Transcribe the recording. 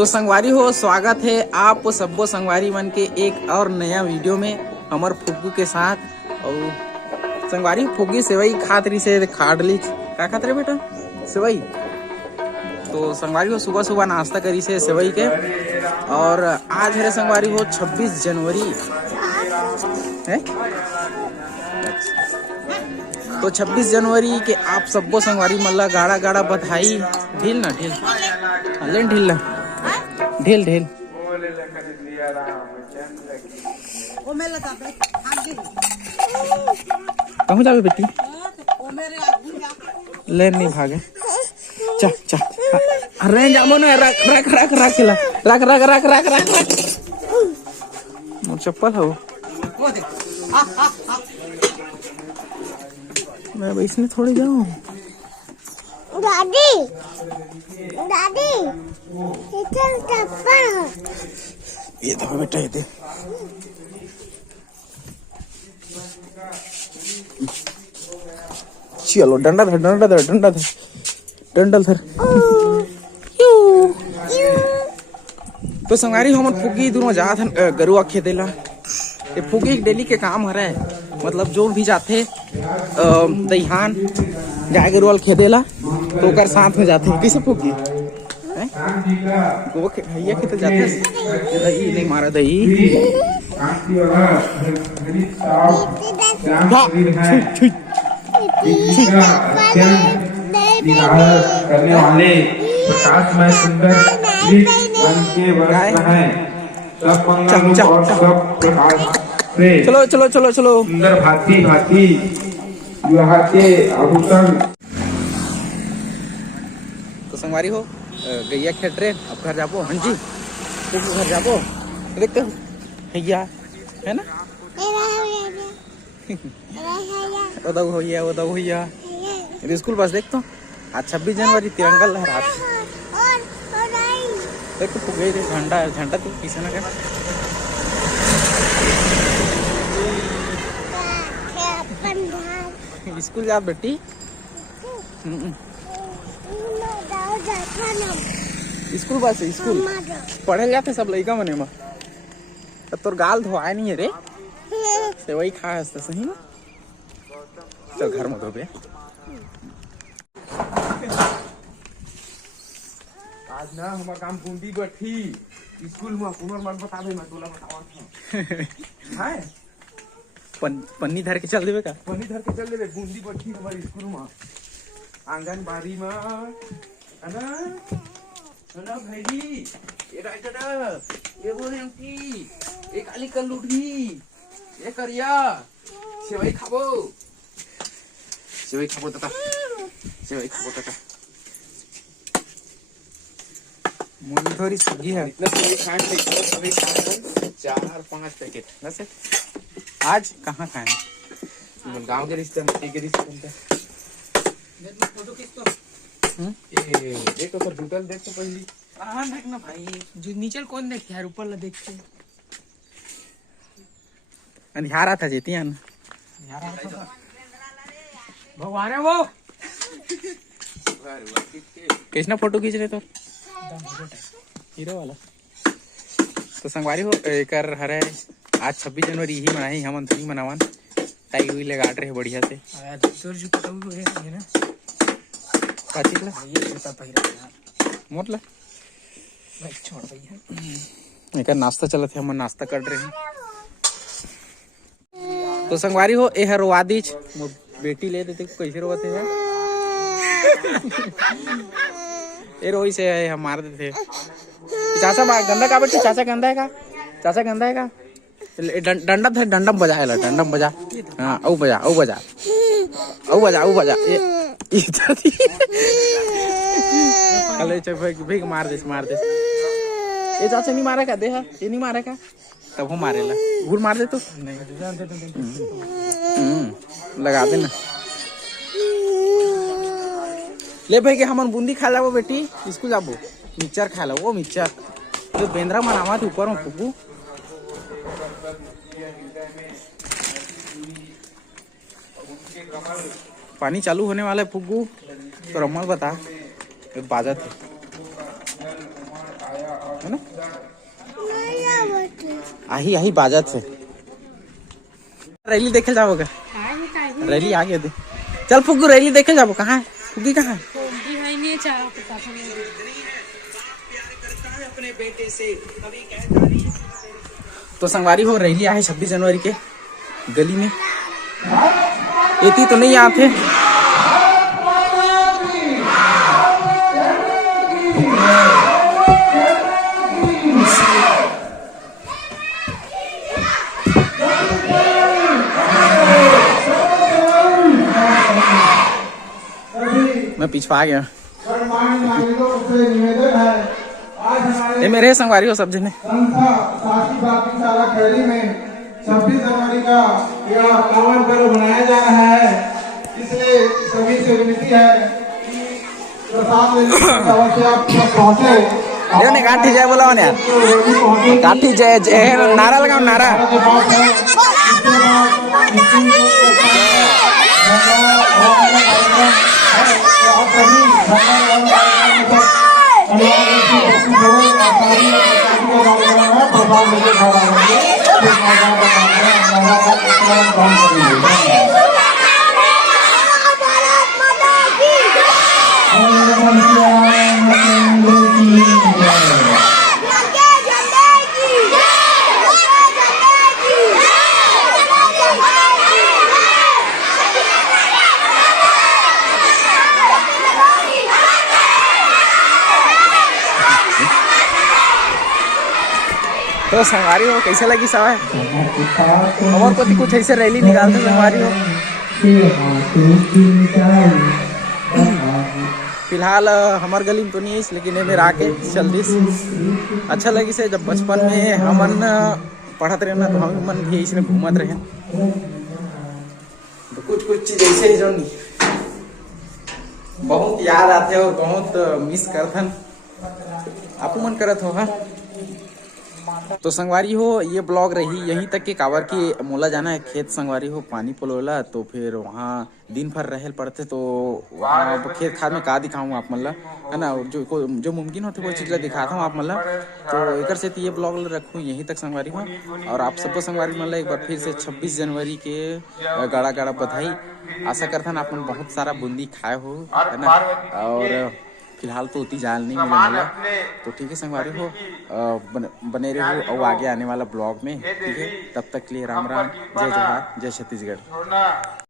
तो संगवारी हो, स्वागत है आप सबो संगवारी मन के एक और नया वीडियो में हमर फुग्गू के साथ। और संगवारी फुग्गी सेवई खात रही से खाडली का खात रहे बेटा सेवई। तो संगवारी हो सुबह सुबह नाश्ता करी से सेवई के। और आज है संगवारी हो 26 जनवरी है। तो 26 जनवरी के आप सबो संगवारी मन ला गाड़ा गाड़ा बधाई। ढील ना ढील लेन ढील ला ढील ढील कहूँ जावे बेटी लेन नहीं भागे चा चा अरे जामो ना रख रख रख रख ला रख रख रख रख रख रख चप्पल हो मैं इसमें थोड़ी जाऊँ। दादी दादी ये तो बेटा ये दे चलो डंडा धर डंडा धर डंडा धर डंडल धर। तो संगारी हम फुग्गी दोनों जात हन गरुआ खेदेला। ये फुग्गी डेली के काम हरे, मतलब जो भी जाते दहिहान गाय गरुआल खेदेला तो ओकर साथ में जाते। कैसे फुग्गी वो भैया खेते जाते दही नहीं मारा दही करने वाले प्रकाशमय सुंदर मन के वर्ष है सब मंगल और सब प्रकाश से चलो चलो चलो चलो सुंदर भांति भांति विवाह के आभूषण। तो संगवारी हो गैया खेल रहे अब घर जाबो। हाँ जी तो घर जाबो देखते हो भैया है ना वो भैया स्कूल बस देख तो आज 26 जनवरी तिरंगा लहरा देख तो गई रे झंडा झंडा तो किसी ना क्या स्कूल जा बेटी स्कूल बस स्कूल पढ़े जाते सब लड़का मने में तोर गाल धोआए नहीं है रे से वही खा हंसते सही ना। चल घर में धोबे आज ना हमार काम बूंदी बैठी स्कूल में पुनर मन बतावे मैं तोला बतावत हां है पन्नी धर के चल देवे का पन्नी धर के चल देवे बूंदी बैठी हमारे स्कूल में आंगनबाड़ी में अना अना भाई ये राइटर ये बोले अंकी ये काली कल्लूठी ये करिया सेवई खाबो तता सेवई खाबो तता मुझे थोड़ी सुगी है इतना सेवई खान ले इतना सेवई खान 4-5 पैकेट ना से आज कहाँ खाए गांव के रिश्ते के रिश्ते बनता फोटो खींच तो ये देखो सर डिटेल देख तो पहली हाँ देख ना भाई जो नीचे कौन देखे यार ऊपर ला देखते अंधियारा था जेती है ना भगवान है वो किसने फोटो खींच रहे तो हीरो वाला। तो संगवारी हो कर हरे आज 26 जनवरी ही मनाई हम नहीं मनावन टाई हुई ले गाट रहे बढ़िया से तोर जो पता है ना काची ला ये जूता पहिरा मोटला भाई छोड़ भैया एक नाश्ता चलत है हम नाश्ता कर रहे हैं। तो संगवारी हो ए हर वादिच बेटी ले देते कैसे रोते हैं ये रोई से है हम मार देते चाचा गंदा का बेटी चाचा गंदा है का चाचा गंदा है का डंडा धर डंडम बजाए ला डंडम बजा हाँ औ बजा औ बजा औ बजा औ बजा ये जाती अले चल भीग मार दे ये चाचा नहीं मारा का दे ये नहीं मारा का तब हम मारेला भूल मार दे तो लगा देना ले भाई के हमन बूंदी खा लाबो बेटी स्कूल जाबो मिक्सचर खा ला वो मिक्सचर तो बेंद्रा मनावा थे ऊपर में फुग्गू पानी चालू होने वाला है फुग्गू तो रमल बता बाजा थे है ना? नहीं आवत आही आही बाजत से रैली देखे जाओगे? रैली आ गया दे चल फुग्गू रैली देखे जाबो। कहाँ है फुग्गी? कहाँ है? तो संगवारी हो रैली आहे 26 जनवरी के गली में एती तो नहीं आते। मैं पिछवा गया। ये मेरे संगवारी हो सब जने। संस्था साथी बापी शाला खैरी में 26 जनवरी का यह पावन पर्व मनाया जा रहा है। इसलिए सभी से विनती है कि प्रसाद लेने की अवश्य आप पहुंचे। ने काठी जय बोला ने काठी जय जय नारा लगाओ नारा। तो संगवारी हो कैसे लगी सवाए? हमारे को कुछ ऐसे रैली निकालते संगवारी हो। फिलहाल हमार गली में तो नहीं है, लेकिन ये मेरा आके जल्दी अच्छा लगी से। जब बचपन में हमन पढ़त रहे ना तो हम मन भी इसमें घूमत रहे तो कुछ चीज ऐसे ही जो बहुत याद आते और बहुत मिस करथन आप मन करत हो। हाँ तो संगवारी हो ये ब्लॉग रही यहीं तक के कावर की मोला जाना है खेत संगवारी हो पानी पलोला तो फिर वहाँ दिन भर रहल पड़ते तो वहाँ खेत खाद में का दिखाऊँ आप मतलब है ना। जो मुमकिन होते वो चीज़ ला दिखाता हूँ आप मतलब। तो एक से ये ब्लॉग रखूँ यहीं तक संगवारी हो। और आप सबको संगवारी मतलब एक बार फिर से 26 जनवरी के गाड़ा गाड़ा बधाई। आशा करता ना आप बहुत सारा बूंदी खाए हो है ना। और फिलहाल तो उतनी जाल नहीं मिला तो ठीक है संगवारी हो बने रहो और आगे आने वाला ब्लॉग में ठीक है। तब तक के लिए राम राम जय जोहार जय छत्तीसगढ़।